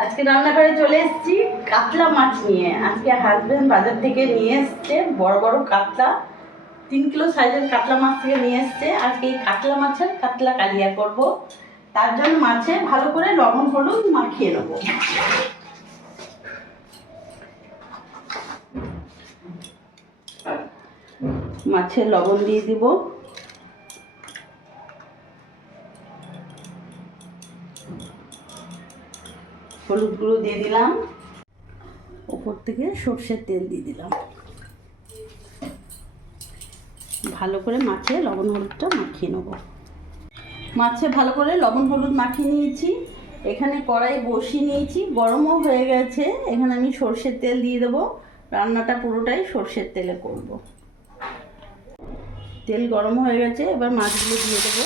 আজকে রান্নাঘরে চলে এসেছি কাতলা মাছ নিয়ে। আজকে হাজবেন্ড বাজার থেকে নিয়ে এসছে বড় বড় কাতলা, তিন কিলো সাইজের কাতলা মাছ থেকে নিয়ে এসছে। আজকে এই কাতলা মাছের কাতলা কালিয়া করব। তার জন্য মাছে ভালো করে লবণ, হলুদ মাখিয়ে নেব। মাছে লবণ দিয়ে দিব। হলুদ গুঁড়ো দিয়ে দিলাম। ওপর থেকে সর্ষের তেল দিয়ে দিলাম। ভালো করে মাছে লবণ হলুদটা মাখিয়ে নেব। মাছে ভালো করে লবণ হলুদ মাখিয়ে নিয়েছি। এখানে কড়াই বসিয়ে নিয়েছি। গরমও হয়ে গেছে। এখানে আমি সর্ষের তেল দিয়ে দেবো। রান্নাটা পুরোটাই সর্ষের তেলে করব। তেল গরম হয়ে গেছে। এবার মাছগুলো দিয়ে দেবো।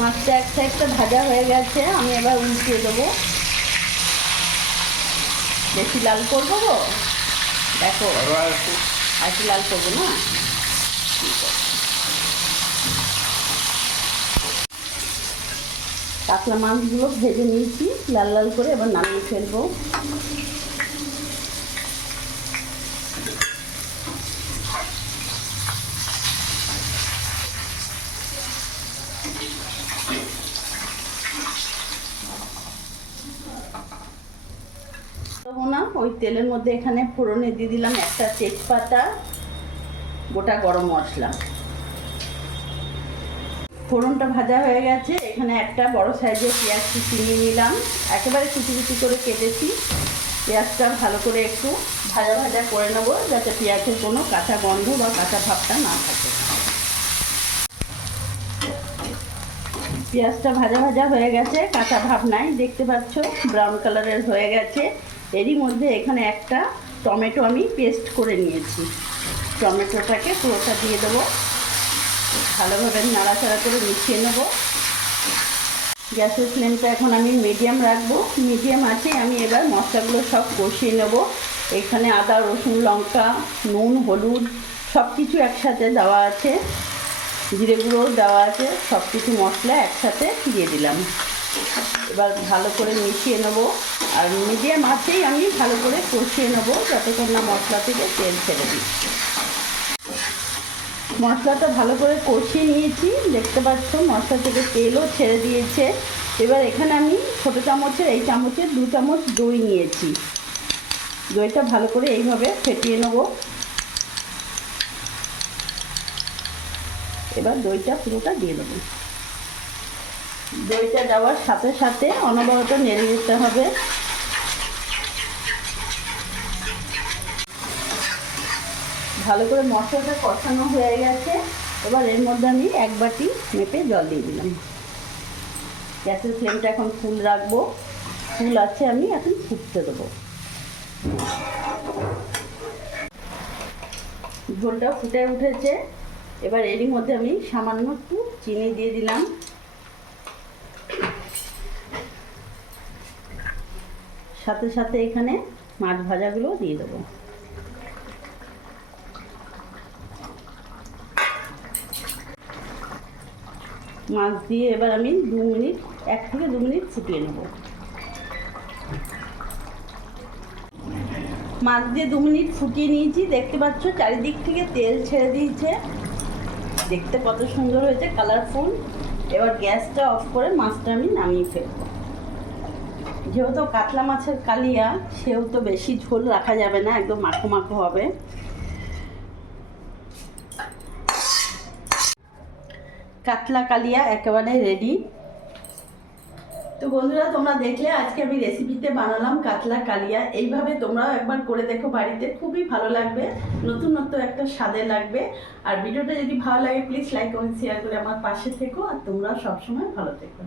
মাছটা এক সাইডটা ভাজা হয়ে গেছে, আমি এবার উল্টিয়ে দেবো। বেশি লাল করব গো? দেখো আর একটু লাল করব না? কাতলা মাছগুলো ভেজে নিয়েছি, লাল লাল করে এবার নামিয়ে ফেলব। দেবো না ওই তেলের মধ্যে এখানে ফোড়নে দিয়ে দিলাম একটা তেজপাতা, গোটা গরম মশলা। ফোড়নটা ভাজা হয়ে গেছে, এখানে একটা বড় সাইজের পেঁয়াজ কুচি নিয়ে নিলাম। একেবারে কুচি কুচি করে কেটেছি। পেঁয়াজটা ভালো করে একটু ভাজা ভাজা করে নেব, যাতে পেঁয়াজের কোনো কাঁচা গন্ধ বা কাঁচা ভাবটা না থাকে। পেঁয়াজটা ভাজা ভাজা হয়ে গেছে, কাঁচা ভাব নাই, দেখতে পাচ্ছ, ব্রাউন কালারের হয়ে গেছে। এরই মধ্যে এখানে একটা টমেটো আমি পেস্ট করে নিয়েছি। টমেটোটাকে পুরোটা দিয়ে দেবো। ভালোভাবে নাড়াচাড়া করে মিশিয়ে নেব। গ্যাসের ফ্লেমটা এখন আমি মিডিয়াম রাখব। মিডিয়াম আছে, আমি এবার মশলাগুলো সব কষিয়ে নেব। এখানে আদা, রসুন, লঙ্কা, নুন, হলুদ সব কিছু একসাথে দেওয়া আছে। জিরে গুঁড়ো দেওয়া আছে। সব কিছু মশলা একসাথে দিয়ে দিলাম। এবার ভালো করে মিশিয়ে নেব। আর মিডিয়াম আছেই আমি ভালো করে কষিয়ে নেব যতক্ষণ না মশলা থেকে তেল ছেড়ে দিই। মশলাটা ভালো করে কষিয়ে নিয়েছি। দেখতে পাচ্ছ, মশলা থেকে তেলও ছেড়ে দিয়েছে। এবার এখানে আমি ছোটো চামচের, এই চামচের দু চামচ দই নিয়েছি। দইটা ভালো করে এইভাবে ফেটিয়ে নেব। এবার দইটা পুরোটা দিয়ে দেবো। দইটা দেওয়ার সাথে সাথে অনবরত নেড়ে দিতে হবে। ভালো করে মশলাটা কষানো হয়ে গেছে। এবার এর মধ্যে আমি এক বাটি মেপে জল দিয়ে দিলাম। গ্যাসের ফ্লেমটা এখন ফুল রাখব। ফুল আছে, আমি এখন ফুটতে দেবো। ঝোলটা ফুটে উঠেছে। এবার এরই মধ্যে আমি সামান্য একটু চিনি দিয়ে দিলাম। সাথে সাথে এখানে মাছ ভাজাগুলো দিয়ে দেবো। মাছ দিয়ে এবার আমি দু মিনিট, এক থেকে দু মিনিট ফুটিয়ে নেব। মাছ দিয়ে দু মিনিট ফুটিয়ে নিয়েছি, দেখতে পাচ্ছ চারিদিক থেকে তেল ছেড়ে দিয়েছে। দেখতে কত সুন্দর হয়েছে কালারফুল এবার গ্যাসটা অফ করে মাছটা আমি নামিয়ে ফেলব। যেহেতু কাতলা মাছের কালিয়া, সেহেতু বেশি ঝোল রাখা যাবে না, একদম মাখো মাখো হবে। কাতলা কালিয়া একেবারে রেডি তো বন্ধুরা, তোমরা দেখলে আজকে আমি রেসিপিতে বানালাম কাতলা কালিয়া। এইভাবে তোমরাও একবার করে দেখো বাড়িতে, খুবই ভালো লাগবে নতুনত্ব একটা স্বাদে লাগবে। আর ভিডিওটা যদি ভালো লাগে প্লিজ লাইক কমেন্ট শেয়ার করে আমার পাশে থেকো। আর তোমরা সবসময় ভালো থেকো।